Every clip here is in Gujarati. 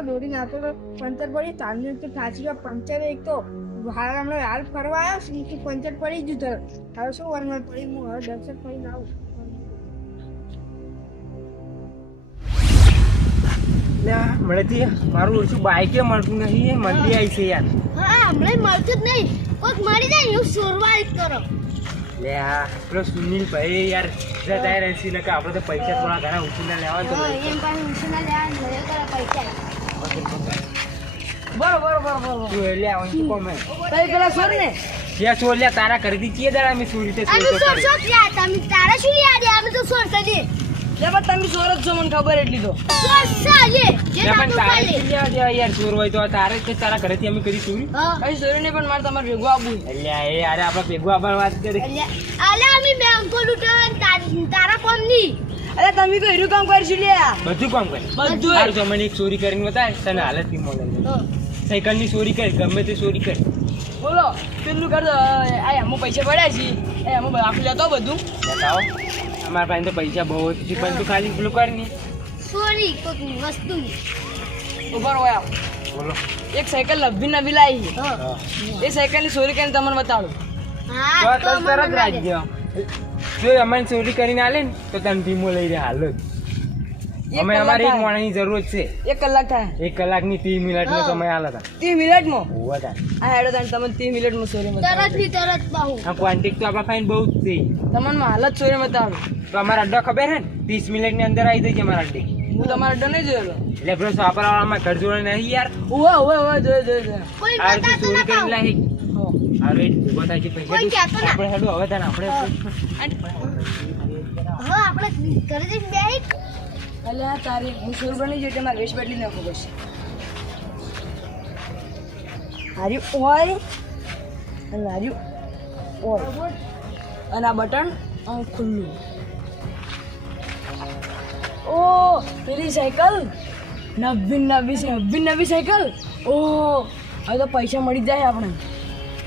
આ તો પંચર પડી તાંડુ તો થાચી ગયો પંચર એક તો હાલ હમણાં હાલ ફરવા આવ્યો છું કે પંચર પડી ગયું. ધર હવે શું વરમાં પડી હું હવે દર્શન કરીને આવું. મળેથી મારું ઓછું બાઈકે મળતું નહીં મંદી આવી છે યાર. હા હમણાં મળતું જ નહીં. કોઈક મળી જાય ને એવું સોરવાળી જ કરો. લે આ પેલો સુનિલ ભાઈ યાર જતા રહેશે ને કે આપણે તો પૈસા થોડા ઘણા ઉછીના લેવા તો એમ પણ ઉછીના લેવા પૈસા. આવવાનું ચોર તારા કરી દી દાડા ચોરી અમે ચોરી તો સોર કરી. યાર તારા શું યાદ અમે તો સોર કરી. પણ તમે સોર જ છો મને ખબર એટલી તો. પણ તારે શું યાર ચોર હોય તો તારે જ તારા ઘરેથી અમે કરી ચોરી કઈ સોરી નહીં પણ મારે તમારે ભેગું આવવું અલ્યા એ અરે આપણે ભેગું આભાર વાત કરી. આલે અમે બેંકો લૂંટવા તાર- તારા ફોનની અરે તમે કોઈ હીરું કામ કરશું લે બધું કામ કરે. બધું હાલ જો એક ચોરી કરીને બતાય તને હાલતથી મળે સાયકલની ચોરી કરી ગમે તે ચોરી કરી. બોલો પેલું કરજો આ અમુક પૈસા પડ્યા છે. એ અમુક આખું લેતો બધું. બતાવો. અમારા પાસે તો પૈસા બહુ છે પણ તું ખાલી પેલું કરની. સોરી કોઈક વસ્તુ. ઉભર હોય બોલો. એક સાયકલ લભી નવી લાવી હા. એ સાયકલની ચોરી કરીને તમને બતાડું. હા તો તરત રાખજો. જો અમારે ચોરી કરીને આલે ને તો તને ધીમો લઈ રહ્યા હાલ. જ અમે અમારે એક. માણસની જરૂર છે. એક કલાક થાય. એક કલાકની ત્રીસ મિનિટનો. સમય આલે હતા ત્રીસ મિનિટમાં? હોવા તા આ હેડો તાણ તમને ત્રીસ મિનિટમાં ચોરી તરતથી તરત બાહુ. આ ક્વોન્ટિક તો આપણા ફાઈન બહુ જ છે. તમને હાલત ચોરી બતાવો. તો અમારા અડ્ડો ખબર હે ને? ત્રીસ મિનિટની અંદર આવી જશે અમારા અડ્ડે. હું તમારા અડ્ડો નહીં જોયેલો. એટલે પેલો સાપરાવાળામાં ઘર જોડે નહીં યાર. ઉવા ઉવા ઉવા જોયો જોયો જોયો. કોઈ આ રીતે બતાતો ના કરીને બાહુ ઊભા થાય છે પૈસા. આપણે હેડો હવે તને આપણે હવે આપણે ઘરે જઈને બેહી. એટલે આ તારી હું સોર બની જઈ મારે વેશ બદલી નાખવું પડશે. હારી ઓય અને હારી ઓય. અને આ બટન ખુલ્લું. ઓ પેલી સાયકલ? નવી નવી નવી નવી સાયકલ? ઓ હવે તો પૈસા મળી જાય આપણે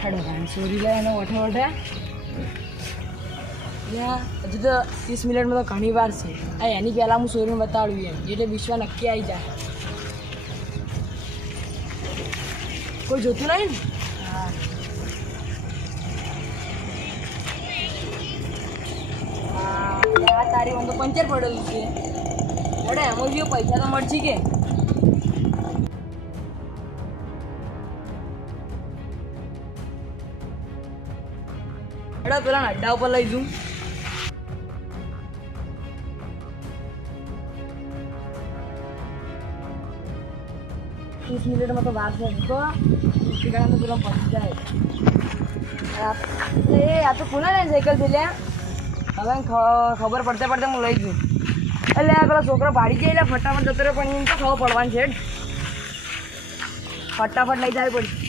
હેડો લે, એનો વઠે યા, હજુ તો ત્રીસ મિનિટમાં તો ઘણી વાર છે. આ એની પહેલાં હું સોરીને બતાડું એમ, એટલે વિશ્વ નક્કી આવી જાય. કોઈ જોતું નહીં ને? હા. તારી વાંધો પંચર પડેલું છે. અરે એમાં બી પૈસા તો મળશે કે? અડા પેલા અડ્ડા ઉપર લઈ જઉં. ત્રીસ મિનિટમાં તો વાત છે તો ગાડીમાં પેલો પહોંચી જાય. એ, આ તો કોના લઈને સાયકલ છે હવે ખબર પડતે પડતે હું લઈ જઉં. એટલે આ પેલા છોકરા ભાડી જાય એટલે ફટાફટ જતો રહ્યો, પણ એમ તો ખબર પડવાની છે. ફટાફટ લઈ જવી પડી.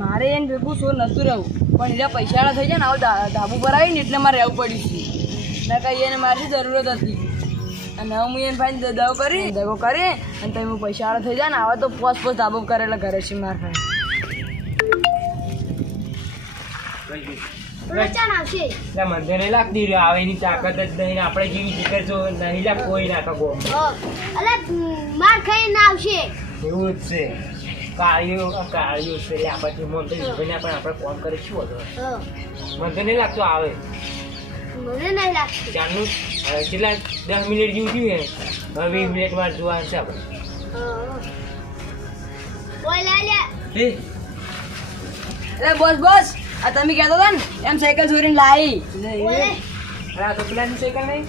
મારે એને ભેગું શું નતું રહેવું. પણ એટલે પૈસાવાળા થઈ જાય ને આવું ધાબુ પર આવીને એટલે મારે રહેવું પડ્યું છે. ના કહીએ એને મારી જરૂરત હતી? અને હું એને ભાઈ દગો કરી દગો કરી અને તમે પૈસાવાળા થઈ જાય ને આવા તો પોસ પોસ ધાબો કરેલા ઘરે છે મારા ભાઈ મને નહીં લાગતી રહ્યો આવે એની તાકાત જ નહીં આપણે જેવી જીગર જો નહીં લાગ કોઈ નાખે ગોમ. અલે માર ખાઈને આવશે. એવું જ છે. કાળીઓ કાળીઓ છે એટલે આપણે મન તો જીવને પણ આપણે કોમ કરે શું હતો હો. મને તો નહીં લાગતું આવે મને નહીં લાગતું ચારનું હવે કેટલા દસ મિનિટ જેવું થયું ને હવે વીસ મિનિટ વાર જોવાનું છે આપણે હો. કોઈ લે લે એ એટલે બોસ બોસ આ તમે કહેતો હતા ને એમ સાયકલ ચોરીને લાવી ઓલે અરે આ તો પેલાની સાયકલ નહીં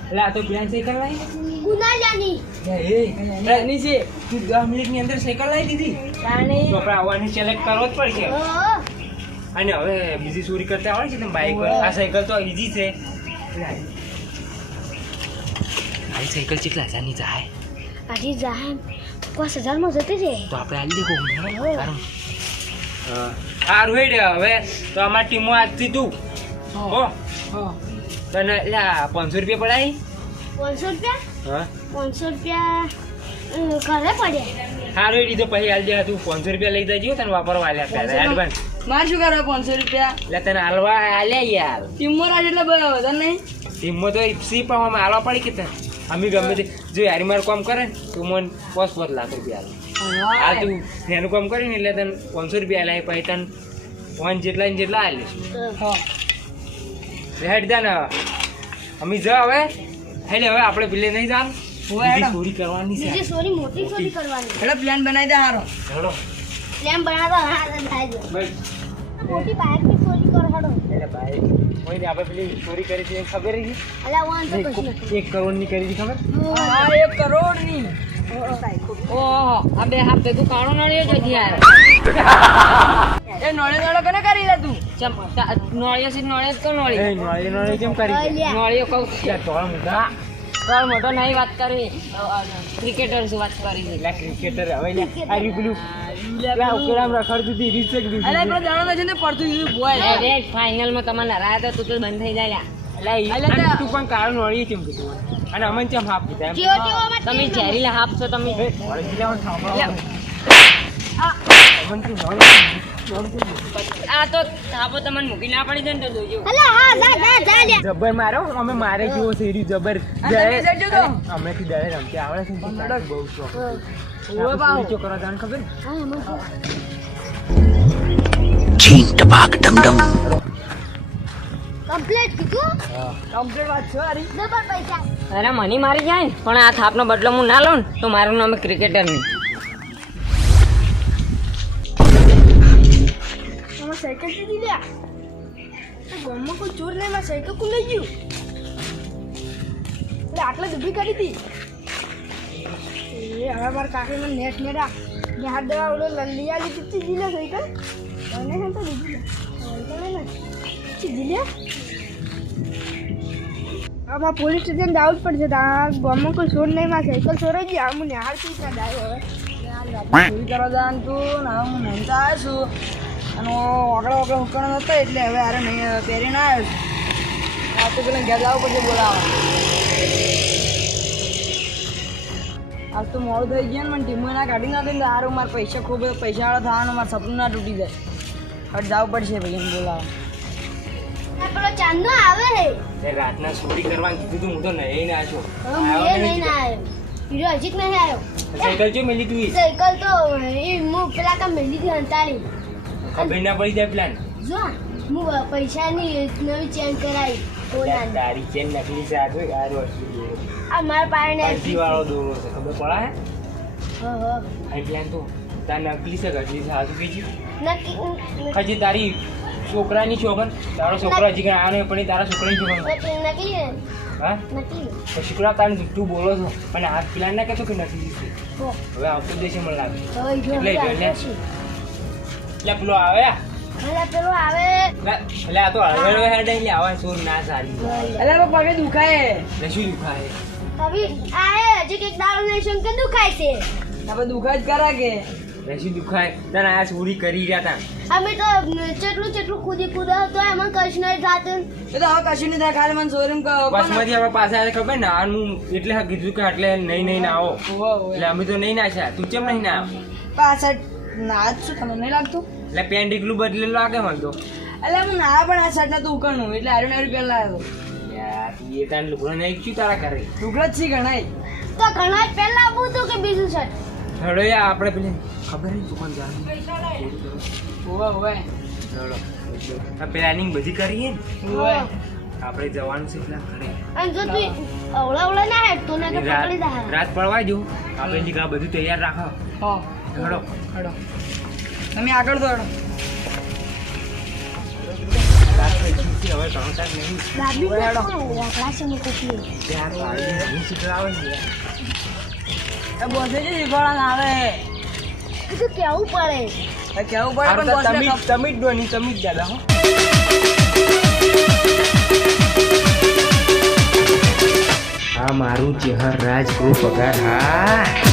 એટલે આ તો પેલાની સાયકલ નહીં ગુનાજાની એ છે તું દસ મિનિટની અંદર સાયકલ લાવી દીધી. તાણી. આપણે આવવાની સિલેક્ટ કરવો જ પડશે. અને હવે બીજી ચોરી કરતા આવડે છે તમે બાઇક આ સાયકલ તો ઈઝી છે. આ સાયકલ કેટલા હજારની જાય? આજી જાય પાંચ હજારમાં જતી રહે. તો આપણે આલી દેખો સારું. હેડ હવે. તો અમારી ટીમો આજથી તું હો. તને એટલે પાંચસો રૂપિયા પડાય? પાંચસો રૂપિયા? પાંચસો રૂપિયા ઘરે પડ્યા. સારું હેડી તો પછી આલી તું પાંચસો રૂપિયા લઈ જજો તને વાપરવા આલ્યા એડવાન્સ મારે શું કરવા પાંચસો રૂપિયા? એટલે તને હાલવા આલ્યા યાર. ટીમમાં રાજ એટલે બ- વધારે નહીં? ટીમમાં તો સી પણ આલવા પડી કે તને? અમે ગમે તે જો યારી મારું કામ કરે ને તો મને પાંચ પાંચ લાખ રૂપિયા આલે. આ તું એનું કામ કરીને એટલે તને પાંચસો રૂપિયા આલે પછી તને પાંચ જેટલા ને જેટલા આલે હા. હેડ દે ને અમે જ હવે. હેલે હવે આપણે પેલે નહીં જાન. ચોરી કરવાની છે. બીજી સોરી મોટી સોરી કરવાની. એટલે પ્લાન બનાવી દે હારો. હેડો. પ્લાન બનાવો હારો થાય મોટી બાઇકની ચોરી કરો હડો. એટલે ભાઈ. કોઈને આપણે પેલી ચોરી કરી હતી ખબર છે અલ્યા વાન તો કશું નથી. એક કરોડની કરી હતી ખબર? હા એક કરોડની ઓહો આ બે હા ભેગું કાળો નળિયો જ હતી યાર એ નોળે નોળે કને કરી લે તું? ચમ છે નળિયો તો કેમ કરી? અલ્યા કહું. ત્યાં તોળ મોટા કર મોટો નહીં વાત કરી. ક્રિકેટર શું વાત કરી? એટલે ક્રિકેટર હવે આ રહ્યું પેલું પેલા ઉકેલામ રીત છે અરે પેલો જાણો છે ને પડતું હતું બોય અરે ફાઇનલમાં તમને હરાયા તો તું તો બંધ થઈ જાય એટલે તું પણ કાળું નોળી કેમ કીધું અને અમન ચમ હાફ કીધા તમે ઝેરીલા હાફ છો તમે. અમન તું નોળી આ તો થાપો તમને મૂકી ના પડી જાય ને તો જોજો અલ્યા હા જા જા જા લ્યા જબર મારો? અમે મારે જેવો જબર. અમે થી ડરે રમતી આવડે છે ને બહુ શોખ. ઓવે બાવ. ચોરી કરવા જવાનું ખબર હા એમાં શું? કમ્પ્લીટ કીધું? કમ્પ્લીટ વાત છે હારી જબર પૈસા અરે મની મારી જાય ને પણ આ થાપનો બદલો હું ના લઉં તો મારું નામ ક્રિકેટર નહીં. સાયકલથી લ્યા ગામમાં કોઈ ચોર નહીં, મારે સાયકલ કોણ લઈ ગયું? એટલે આટલે ડૂબી કરી હતી એ, હવે મારા કાકી મને નેટ મેરા હાથ દેવા ઓલો લલિયા લીધી હતી જીલે સાયકલ. અને હે તો સાયકલ ને જીલે આમાં પોલીસ સ્ટેશન જવું જ પડશે. ત્યાં ગામમાં કોઈ ચોર નહીં, મારે સાયકલ ચોરાઈ ગઈ. આમ નિહાળથી ત્યાં જાય હવે. ચોરી કરવા જવાનું તું, ને હું આવ્યો છું. અને ઓગળો ઓગળો હુકણ હતો એટલે હવે હારે નહીં પહેરીને આવ્યો છું. આ તો પેલા ઘેર જવું પડશે બોલાવવા. આજ તો મોડું થઈ ગયું ને મને ટીમો ના કાઢી નાખે ને સારું મારે પૈસા ખૂબ પૈસાવાળા થવાનું મારું સપનું ના તૂટી જાય. હવે જવું પડશે ભાઈ એમ બોલાવવા. પેલો ચાંદો આવે એ રાતના ચોરી કરવાનું કીધું તું હું તો નહીં ના છો આવ્યો હીરો હજી જ નહીં આવ્યો. સાયકલ જો મેલી તું સાયકલ તો એ હું પેલા કામ મેલી હતી ખબર ના પડી જાય પ્લાન જો હું પૈસાની નવી ચેન કરાવી તારી ચેન નકલી છે આ જો આ રહ્યો અસલી. આ મારા પાયણે અરજી વાળો દોરો છે ખબર પડે? હ હા. આ પ્લાન તો તાર નકલી છે કે છે આ તો નકલી હજી તારી છોકરાની છોકર તારો છોકરો હજી કઈ આનો પણ તારા છોકરાની નક્કી નકલી હા? નકલી. શુક્રા તારે તું બોલો છો. પણ આ પ્લાન ના કહેતો કે નકલી છે? હવે આવતો દેશે મને લાગે. એટલે એટલે- પેલો આવે? પેલો એટલે આ તો હળવેળવે હેડે એટલે આવા સોર ના સારી. એટલે તો પગે દુખાય. એટલે શું દુખાય? હવે આ હજી કંઈક દારૂ ને શંકર દુખાય છે. આપણે દુખાય જ કરા કે. શું દુખાય? તને આ ચોરી કરી રહ્યા તા. અમે તો ચેટલું ચેટલું કૂદી કૂદા તો એમાં કશું નહીં થતું. એ તો હવે કશું નહીં થાય ખાલી મને શોરૂમ બસમાંથી આપણે પાસે આવે ખબર ને? આ એટલે હા કીધું કે એટલે નહીં નહીં ના આવો. એટલે અમે તો નહીં ના છે તું કેમ નહીં ના આવો? પાછળ ના જ છું તમને નહીં લાગતું? એટલે પેન્ટ એકલું બદલેલું લાગે મને તો. એટલે હું ના પણ આ શર્ટ નતું ઉકળનું એટલે હારું નારું પહેલા આવ્યો યાર એ તારે લુગડો નહીં ક્યું તારા ઘરે. લુગડો જ છે ઘણાય. તો ઘણા જ પહેલા આવું હતું કે બીજું શર્ટ હેડો યાર આપણે પેલી ખબર નહીં દુકાન જવાનું ઓવા ઓવા હેડો. આ પ્લાનિંગ બધી કરીએ ને? ઓવા આપણે જવાનું છે એટલે ઘરે. અને જો તું અવળા અવળા ના હેડ તો ને તો રાત પકડી દા રાત પડવા જો. આપણે જીગા બધું તૈયાર રાખો. હા. હેડો હડો તમે આગળ દો હડો રાત થઈ ગઈ છે, હવે ઘણો ટાઈમ નહીં દાબી ઓય હેડો. વાકડા છે મૂકો છીએ ત્યાર વાળી નહીં શીખડાવે ને યાર. એ બોસે જે શીખવાડવાના આવે કેવું પડે કેવું પડે તમે જ- તમે જ દો નહીં તમે જ દાદા હો આ મારું ચહેર રાજ ગૃહ પગાર હા